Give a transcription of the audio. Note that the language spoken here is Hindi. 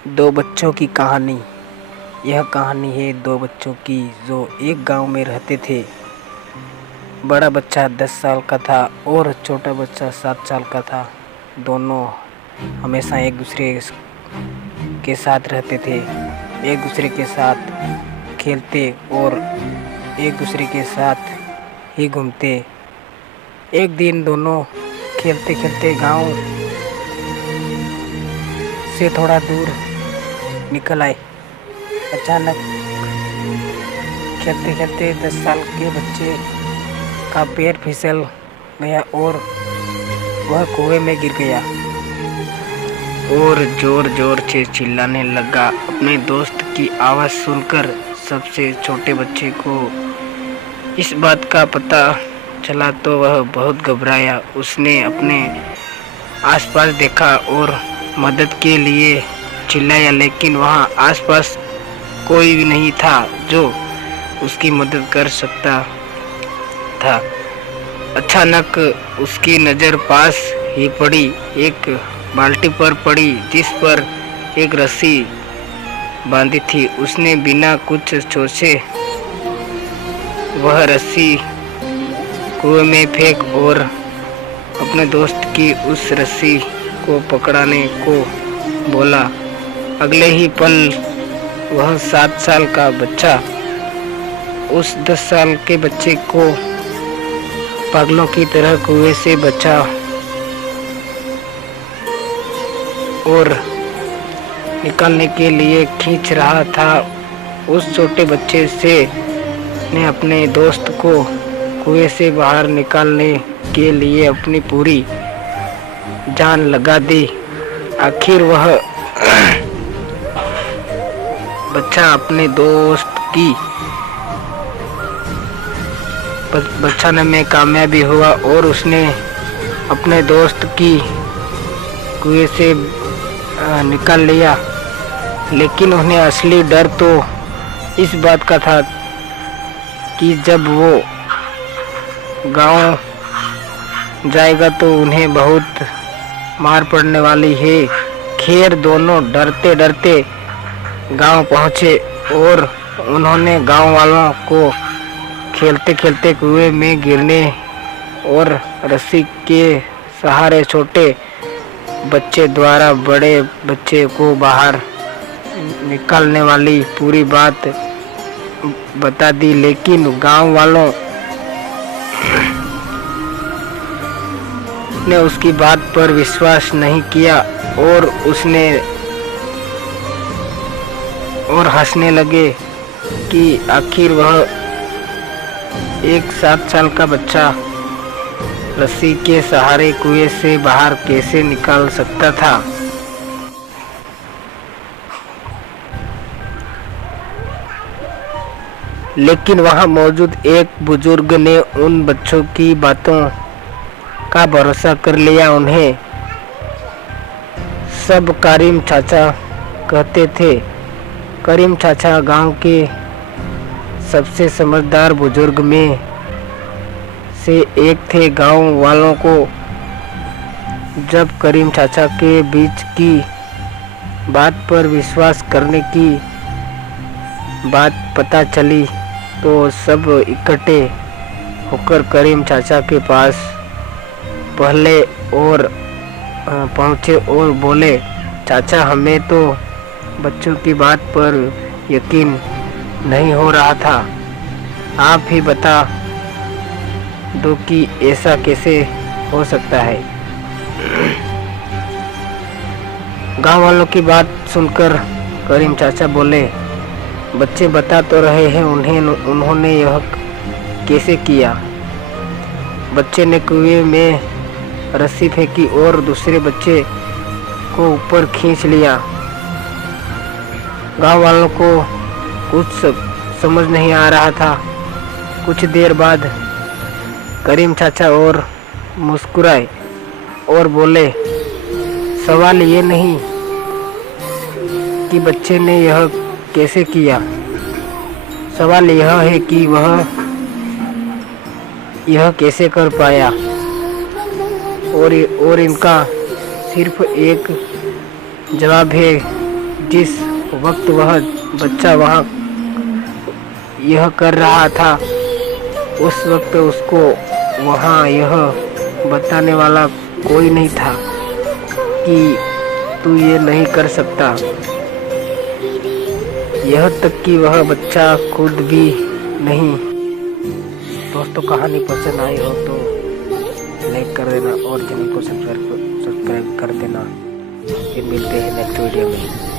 दो बच्चों की कहानी। यह कहानी है दो बच्चों की जो एक गांव में रहते थे। बड़ा बच्चा 10 साल का था और छोटा बच्चा 7 साल का था। दोनों हमेशा एक दूसरे के साथ रहते थे, एक दूसरे के साथ खेलते और एक दूसरे के साथ ही घूमते। एक दिन दोनों खेलते खेलते गांव से थोड़ा दूर निकल आए। अचानक खेलते खेलते 10 साल के बच्चे का पैर फिसल गया और वह कुएं में गिर गया और जोर जोर से चिल्लाने लगा। अपने दोस्त की आवाज़ सुनकर सबसे छोटे बच्चे को इस बात का पता चला तो वह बहुत घबराया। उसने अपने आसपास देखा और मदद के लिए चिल्लाया, लेकिन वहाँ आसपास कोई भी नहीं था जो उसकी मदद कर सकता था। अचानक उसकी नज़र पास ही पड़ी एक बाल्टी पर पड़ी जिस पर एक रस्सी बांधी थी। उसने बिना कुछ सोचे वह रस्सी कुएं में फेंक और अपने दोस्त की उस रस्सी को पकड़ने को बोला। अगले ही पल वह 7 साल का बच्चा उस 10 साल के बच्चे को पागलों की तरह कुएं से बचा और निकालने के लिए खींच रहा था। उस छोटे बच्चे से ने अपने दोस्त को कुएं से बाहर निकालने के लिए अपनी पूरी जान लगा दी। आखिर वह बच्चा अपने दोस्त की बचाने में कामयाबी हुआ और उसने अपने दोस्त की कुएं से निकाल लिया। लेकिन उन्हें असली डर तो इस बात का था कि जब वो गांव जाएगा तो उन्हें बहुत मार पड़ने वाली है। खैर दोनों डरते डरते गांव पहुंचे और उन्होंने गांव वालों को खेलते खेलते कुएं में गिरने और रस्सी के सहारे छोटे बच्चे द्वारा बड़े बच्चे को बाहर निकालने वाली पूरी बात बता दी। लेकिन गांव वालों ने उसकी बात पर विश्वास नहीं किया और हंसने लगे कि आखिर वह एक 7 साल का बच्चा रस्सी के सहारे कुएं से बाहर कैसे निकाल सकता था। लेकिन वहां मौजूद एक बुजुर्ग ने उन बच्चों की बातों का भरोसा कर लिया। उन्हें सब करीम चाचा कहते थे। करीम चाचा गांव के सबसे समझदार बुजुर्ग में से एक थे। गांव वालों को जब करीम चाचा के बीच की बात पर विश्वास करने की बात पता चली तो सब इकट्ठे होकर करीम चाचा के पास पहले और पहुँचे और बोले, चाचा हमें तो बच्चों की बात पर यकीन नहीं हो रहा था। आप ही बता दो कि ऐसा कैसे हो सकता है। गांव वालों की बात सुनकर करीम चाचा बोले, बच्चे बता तो रहे हैं उन्होंने यह कैसे किया। बच्चे ने कुएं में रस्सी फेंकी और दूसरे बच्चे को ऊपर खींच लिया। गांव वालों को कुछ समझ नहीं आ रहा था। कुछ देर बाद करीम चाचा और मुस्कुराए और बोले, सवाल ये नहीं कि बच्चे ने यह कैसे किया, सवाल यह है कि वह यह कैसे कर पाया। और इनका सिर्फ एक जवाब है जिस वक्त वह बच्चा वहाँ यह कर रहा था, उस वक्त उसको वहाँ यह बताने वाला कोई नहीं था कि तू ये नहीं कर सकता। यह तक कि वह बच्चा खुद भी नहीं। दोस्तों, कहानी पसंद आई हो तो लाइक कर देना और चैनल को सब्सक्राइब कर देना। फिर मिलते हैं नेक्स्ट वीडियो में।